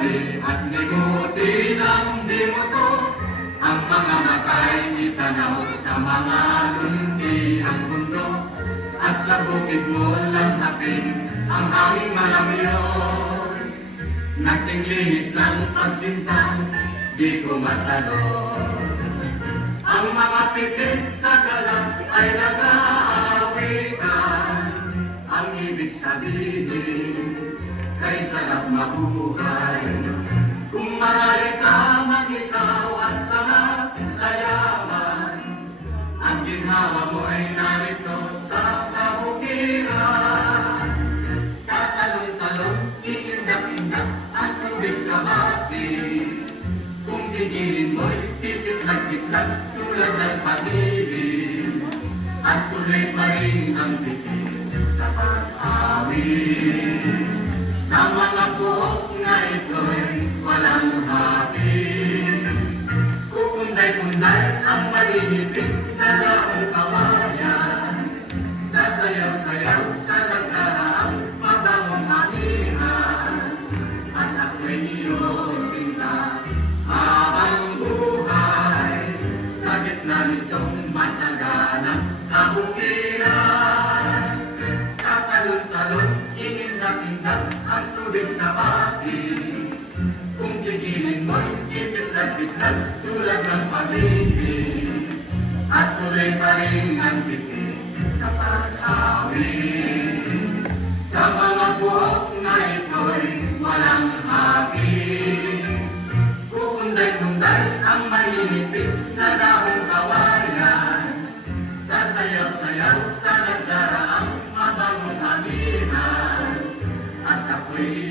Dali at limutin ang demoto, ang mga matay itanaw sa mga lundi ang mundo. At sa bukid mo langhatin ang hanging malamyos. Nasing linis ng pagsinta, di ko matalos. Ang mga pipit sa galang ay nag-aawitan. Ang ibig sabihin, kay sarap mabuhay. Kung marami ka maglitaw at sarap sayaman, ang ginhawa mo ay narito sa kabukiran. Tatalon-talon, iindak-indak ang tubig sa batis. Kung pigilin mo'y pipitlag-pitlag tulad ng pag-ibig. At tuloy pa rin ang pipit sa pag-awit. Sa mga buhok na ito'y walang hapis. Kukunday-kunday ang malinipis na daong kawayan. Sasayaw-sayaw sa nagdaraang mabangong hamihan. At ako'y iyo sinta habang buhay sa gitna nitong masaganang kabukiran. Tatalon-talon, iindak-indak ang tubig sa batis. Kung pigilin mo'y ipitlag-pitlag tulad ng pag-ibig. At tuloy pa rin ang pipit sa pag-awit. Sa mga buhok na ito'y walang hapis. Kukunday-kunday ang maninipis na daong kawayan. Sasayaw-sayaw sa nagdaraang mabangong hamihan. At ako'y